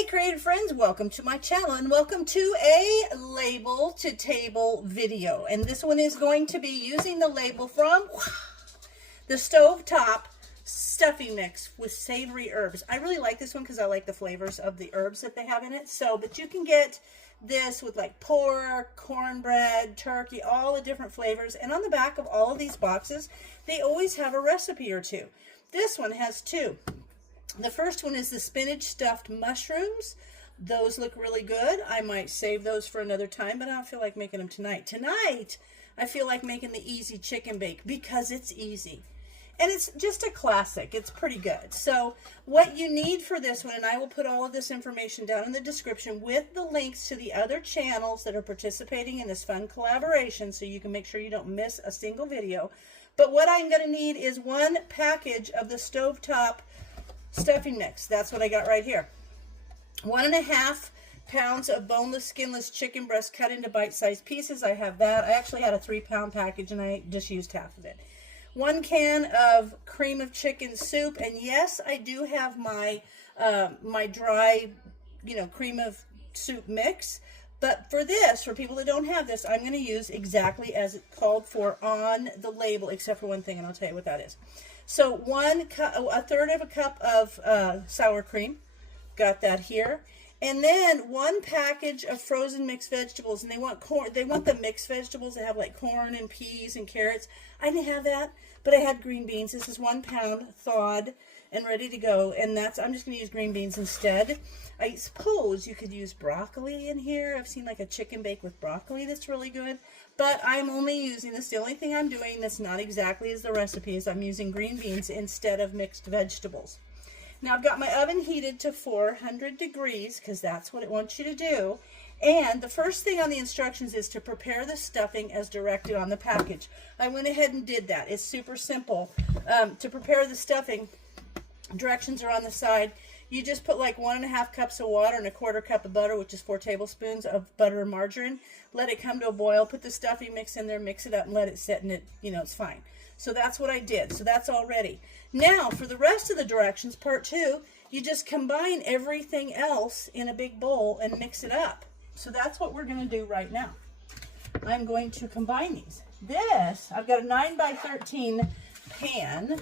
Hey creative friends, welcome to my channel and welcome to a label to table video. And this one is going to be using the label from the stovetop stuffing mix with savory herbs. I really like this one because I like the flavors of the herbs that they have in it. But you can get this with like pork, cornbread, turkey, all the different flavors. And on the back of all of these boxes, they always have a recipe or two. This one has two. The first one is the spinach stuffed mushrooms. Those look really good. I might save those for another time, but I don't feel like making them tonight. Tonight, I feel like making the easy chicken bake because it's easy. And it's just a classic. It's pretty good. So what you need for this one, and I will put all of this information down in the description with the links to the other channels that are participating in this fun collaboration so you can make sure you don't miss a single video. But what I'm going to need is one package of the stovetop stuffing mix. That's what I got right here. 1.5 pounds of boneless, skinless chicken breast cut into bite-sized pieces. I have that. I actually had a 3-pound package and I just used half of it. 1 can of cream of chicken soup, and yes, I do have my my dry, cream of soup mix. But for this, for people that don't have this, I'm going to use exactly as it called for on the label, except for one thing, and I'll tell you what that is. So 1/3 of a cup of sour cream, got that here, and then 1 package of frozen mixed vegetables. And they want corn. They want the mixed vegetables that have like corn and peas and carrots. I didn't have that, but I had green beans. This is 1 pound thawed and ready to go. And I'm just going to use green beans instead. I suppose you could use broccoli in here. I've seen like a chicken bake with broccoli that's really good. But I'm only using this. The only thing I'm doing that's not exactly as the recipe is I'm using green beans instead of mixed vegetables. Now I've got my oven heated to 400 degrees because that's what it wants you to do. And the first thing on the instructions is to prepare the stuffing as directed on the package. I went ahead and did that. It's super simple. To prepare the stuffing, directions are on the side. You just put like 1.5 cups of water and 1/4 cup of butter, which is 4 tablespoons of butter and margarine. Let it come to a boil. Put the stuffing mix in there, mix it up, and let it sit, and it's fine. So that's what I did. So that's all ready. Now for the rest of the directions, part 2, you just combine everything else in a big bowl and mix it up. So that's what we're going to do right now. I'm going to combine these. I've got a 9x13 pan.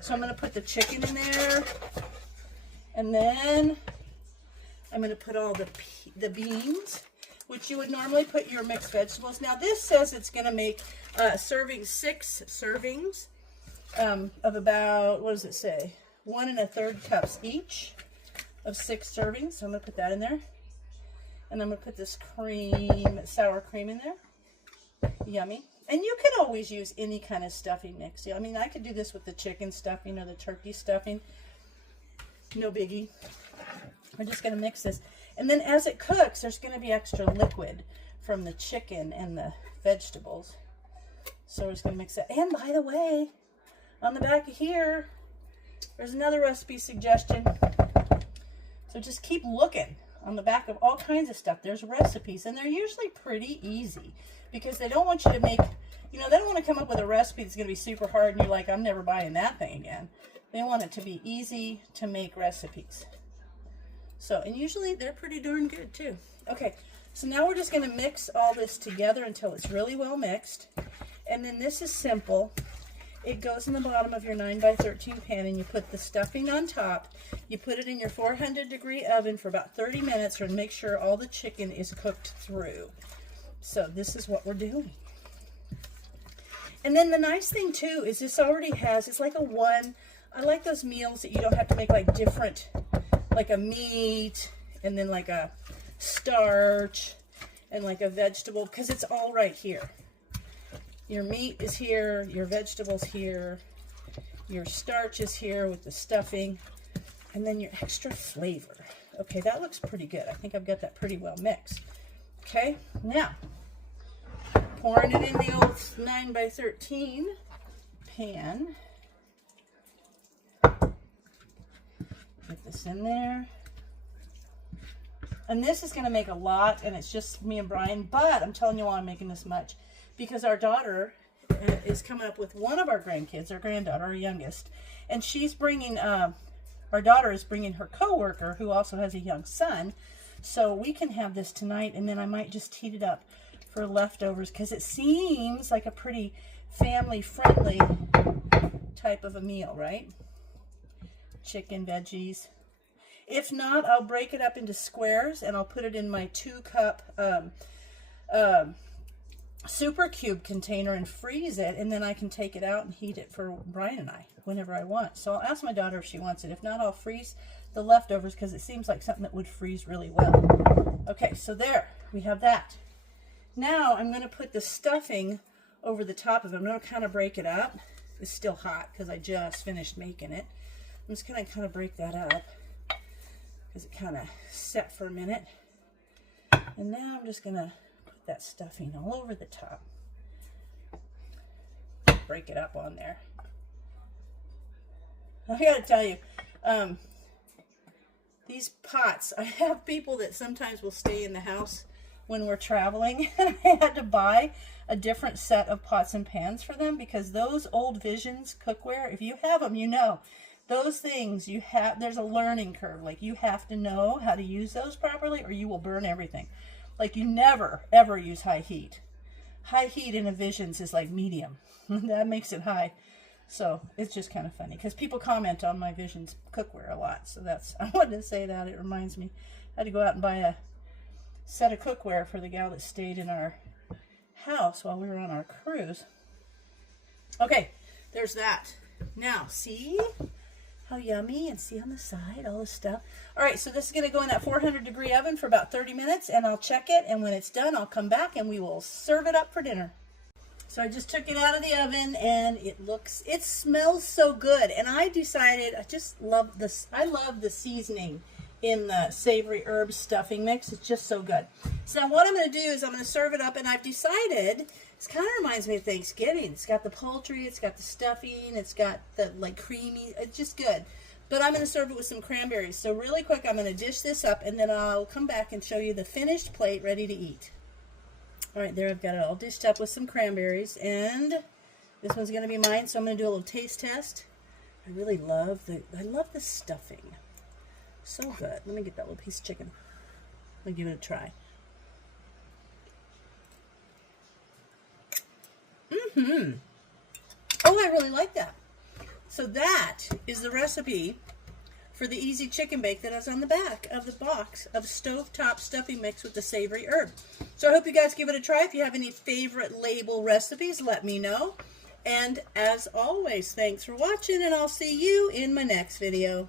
So I'm going to put the chicken in there. And then I'm going to put all the beans, which you would normally put your mixed vegetables. Now this says it's going to make 6 servings of about, what does it say? 1 1/3 cups each of 6 servings. So I'm going to put that in there. And I'm going to put this sour cream in there. Yummy. And you could always use any kind of stuffing mix. I mean, I could do this with the chicken stuffing or the turkey stuffing. No biggie. We're just going to mix this. And then as it cooks, there's going to be extra liquid from the chicken and the vegetables. So we're just going to mix it. And by the way, on the back of here, there's another recipe suggestion. So just keep looking. On the back of all kinds of stuff, there's recipes, and they're usually pretty easy because they don't want you to make, they don't want to come up with a recipe that's going to be super hard and you're like, I'm never buying that thing again. They want it to be easy to make recipes. So, and usually they're pretty darn good too. Okay, so now we're just going to mix all this together until it's really well mixed. And then this is simple. It goes in the bottom of your 9x13 pan, and you put the stuffing on top. You put it in your 400-degree oven for about 30 minutes and make sure all the chicken is cooked through. So this is what we're doing. And then the nice thing too is this already has, it's like I like those meals that you don't have to make like different, like a meat and then like a starch and like a vegetable, because it's all right here. Your meat is here, your vegetables here, your starch is here with the stuffing, and then your extra flavor. Okay, that looks pretty good. I think I've got that pretty well mixed. Okay, now pouring it in the old 9x13 pan. Put this in there. And this is going to make a lot, and it's just me and Brian, but I'm telling you why I'm making this much. Because our daughter is coming up with one of our grandkids, our granddaughter, our youngest, and she's bringing our daughter is bringing her coworker who also has a young son. So we can have this tonight, and then I might just heat it up for leftovers because it seems like a pretty family-friendly type of a meal, right? Chicken, veggies. If not, I'll break it up into squares and I'll put it in my 2-cup super cube container and freeze it, and then I can take it out and heat it for Brian and I whenever I want. So I'll ask my daughter if she wants it. If not, I'll freeze the leftovers because it seems like something that would freeze really well. Okay, so there, we have that. Now I'm going to put the stuffing over the top of it. I'm going to kind of break it up. It's still hot because I just finished making it. I'm just going to kind of break that up because it kind of set for a minute. And now I'm just going to put that stuffing all over the top. Break it up on there. I gotta tell you, these pots, I have people that sometimes will stay in the house when we're traveling, and I had to buy a different set of pots and pans for them because those old Visions cookware, if you have them, you know, those things, there's a learning curve. Like, you have to know how to use those properly or you will burn everything. Like, you never, ever use high heat. High heat in a Visions is like medium. That makes it high. So it's just kind of funny because people comment on my Visions cookware a lot. So I wanted to say that. It reminds me, I had to go out and buy a set of cookware for the gal that stayed in our house while we were on our cruise. Okay, there's that. Now, see how yummy, and see on the side, all this stuff. All right, so this is going to go in that 400-degree oven for about 30 minutes, and I'll check it, and when it's done, I'll come back, and we will serve it up for dinner. So I just took it out of the oven, and it smells so good. And I decided, I just love this. I love the seasoning in the savory herbs stuffing mix. It's just so good. So now what I'm going to do is I'm going to serve it up, and I've decided, this kind of reminds me of Thanksgiving. It's got the poultry, it's got the stuffing, it's got the like creamy, it's just good. But I'm going to serve it with some cranberries. So really quick, I'm going to dish this up, and then I'll come back and show you the finished plate ready to eat. All right, there I've got it all dished up with some cranberries, and this one's going to be mine, so I'm going to do a little taste test. I really love the stuffing. So good. Let me get that little piece of chicken. Let me give it a try. Oh, I really like that. So that is the recipe for the easy chicken bake that is on the back of the box of stovetop stuffing mix with the savory herb. So I hope you guys give it a try. If you have any favorite label recipes, let me know. And as always, thanks for watching, and I'll see you in my next video.